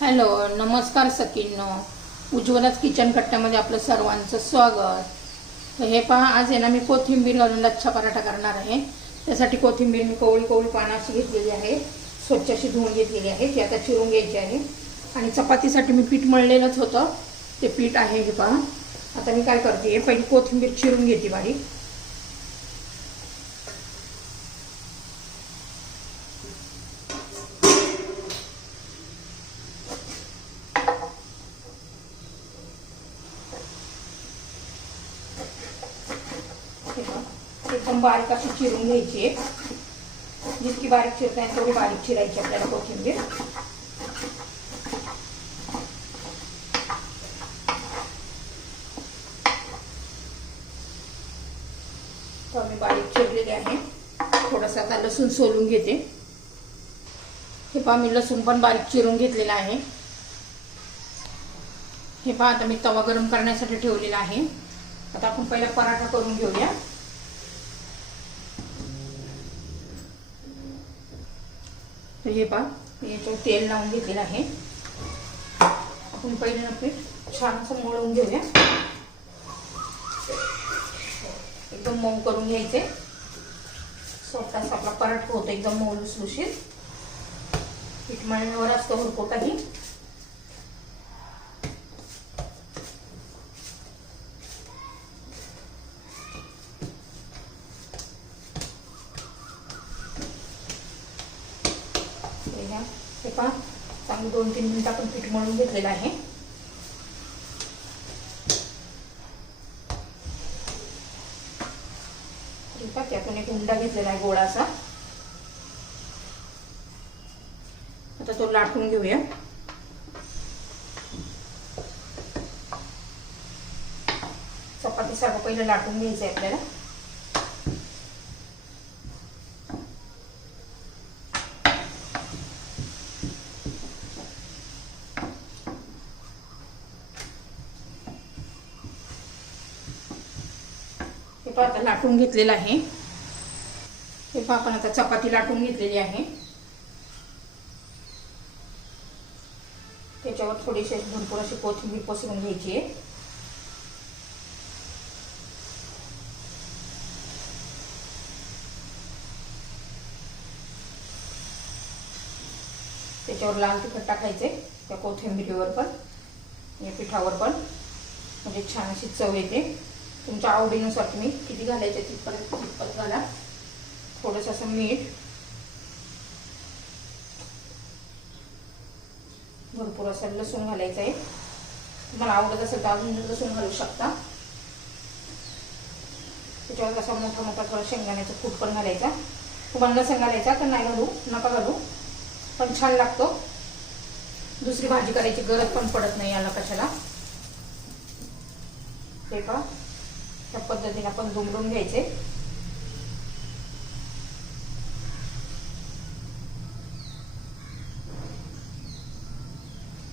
Hello नमस्कार सकींनो उज्ज्वलाच kitchen कट्ट्यामध्ये आपलं सर्वांचं स्वागत. तर हे पहा आज आहे ना मी कोथिंबीर घालून लच्छा पराठा करणार आहे. त्यासाठी कोथिंबीर मी कोवळी कवळी अशी घेतलेली आहे. स्वच्छ अशी धुवून घेतलेली आहे. ती आता चिरून घ्यायची आहे. आणि चपातीसाठी मी पीठ मळलेलंच होतं. ते पीठ आहे हे पहा. आता मी काय करते पहिली कोथिंबीर चिरून घेते बारीक हे पहा, एकदम बारीक अशी चिरून घ्यायची. आहे जितकी बारीक चिरता येईल तेवढी बारीक चिरायची आपल्याला कोथिंबीर. तर मी बारीक चिरलेली आहे. थोडंसं आता लसूण सोलून घेते. हे पहा मी लसूण पण बारीक चिरून घेतलेलं आहे. हे पहा आता मी तवा गरम करण्यासाठी ठेवलेला आहे. आता आपण पहिला पराठा करून घेऊया. तर हे पहा मी याच्यावर तेल लावून घेतलेलं आहे. आपण पहिले ना पीठ छान असं मळून घेऊया. एकदम मऊ करून घ्यायचे. स्वतःच आपला पराठा होतो एकदम मऊ लुसलुशीत. पीठ मळण्यावर असतो हुरपोटाही काही घ्या. हे पहा चांगलं दोन तीन मिनिट आपण पीठ मळून घेतलेलं आहे. ठीक आहे त्यातून एक हुंडा घेतलेला आहे गोळाचा आता तो लाटून घेऊया. चपाती सारखं पहिलं लाटून घ्यायचं आहे आपल्याला. हे आता लाटून घेतलेलं आहे. हे आपण आता चपाती लाटून घेतलेली आहे. त्याच्यावर थोडीशी अशी भरपूर अशी कोथिंबीर पसरून घ्यायची आहे. त्याच्यावर लाल तिखट टाकायचे त्या कोथिंबिरीवर पण या पिठावर पण. म्हणजे छान अशी चव येते. तुमच्या आवडीनुसार तुम्ही किती घालायचे तिथपर्यंत तिथपर्यंत घाला. थोडंसं असं मीठ. भरपूर असं लसूण घालायचं आहे. तुम्हाला आवडत असेल तर अजून लसूण घालू शकता. त्याच्यावर असा मोठा मोठा थोडा शेंगदाण्याचा कूट पण घालायचा. तुम्हाला लसण घालायचा तर नाही घालू? नका घालू. पण छान लागतो. दुसरी भाजी करायची गरज पण पडत नाही याला कशाला. ते का त्या पद्धतीने आपण दुमडून घ्यायचे.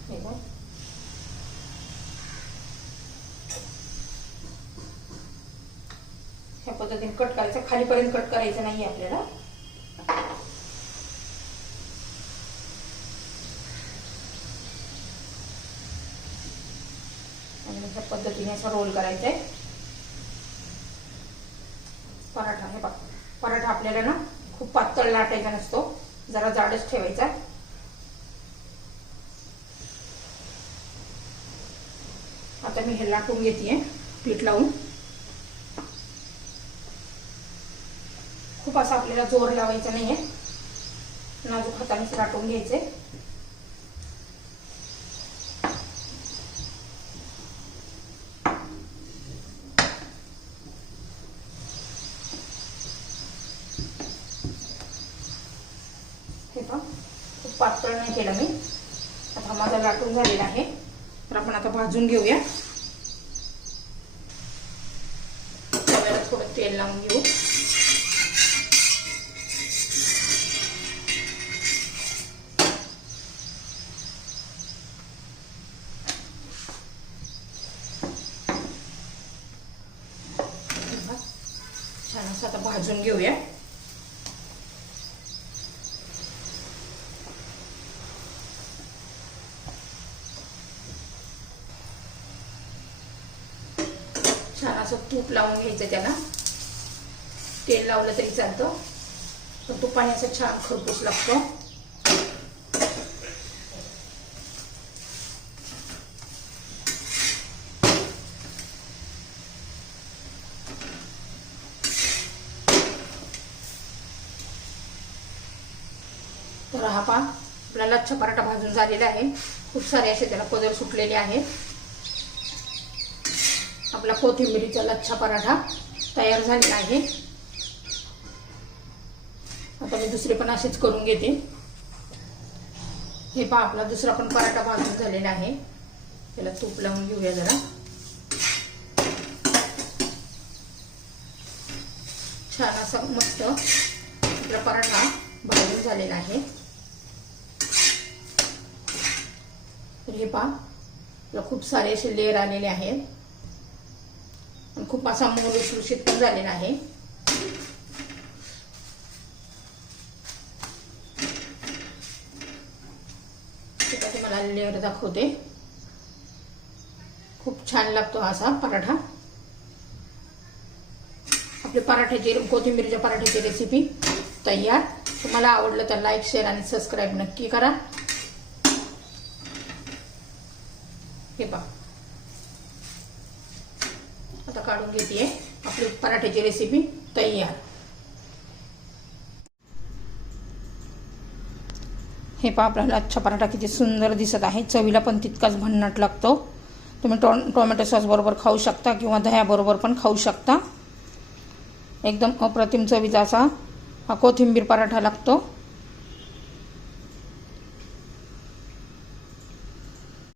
हे ह्या पद्धतीने कट करायचं. खालीपर्यंत कट करायचं नाही आपल्याला. आणि ह्या पद्धतीने असा रोल करायचा आहे पराठा हे बघ पराठा आपल्याला ना खूप पातळ लाटायचा नसतो. जरा जाडच ठेवायचा. आता मी हे लाटून घेते पीठ लावून. खूप असं आपल्याला जोर लावायचा नाहीये. नाजूक हातानेच लाटून घ्यायचे हे पहा खूप पातळ नाही केलं मी आता हा माझा लाटून झालेला आहे तर आपण आता भाजून घेऊया तव्याला थोडं तेल लावून घेऊ छान असं आता भाजून घेऊया असं तूप लावून घ्यायचं त्याला. तेल लावलं तरी चालतं. पण तुपाने असं छान खरपूस लागतो. तर हा पा आपला लच्छ पराठा भाजून झालेला आहे. खूप सारे असे त्याला पदर सुटलेले आहेत. आपला कोथिंबिरीचा लच्छा पराठा तयार झालेला आहे. आता मी दुसरे पण असेच करून घेते. हे पहा आपला दुसरा पण पराठा भाजून झालेला आहे. त्याला तूप लावून घेऊया जरा. छान असा मस्त आपला पराठा भाजून झालेला आहे. तर हे पहा खूप सारे असे लेअर आलेले आहेत. खूप असा मोल लुसलुशीत पण झालेला आहे. आता तुम्हाला लेअर दाखवते. खूप छान लागतो हा असा पराठा. आपले पराठ्याची कोथिंबीरच्या पराठ्याची रेसिपी तयार. तुम्हाला आवडलं तर लाईक शेअर आणि सबस्क्राईब नक्की करा. हे पहा. आता काढून घेते आपली पराठ्याची रेसिपी तयार. हे पहा आपल्याला अच्छा पराठा किती सुंदर दिसत आहे. चवीला पण तितकाच भन्नाट लागतो. तुम्ही टो टोमॅटो सॉस बरोबर खाऊ शकता किंवा दह्याबरोबर पण खाऊ शकता. एकदम अप्रतिम चवीचा असा हा कोथिंबीर पराठा लागतो.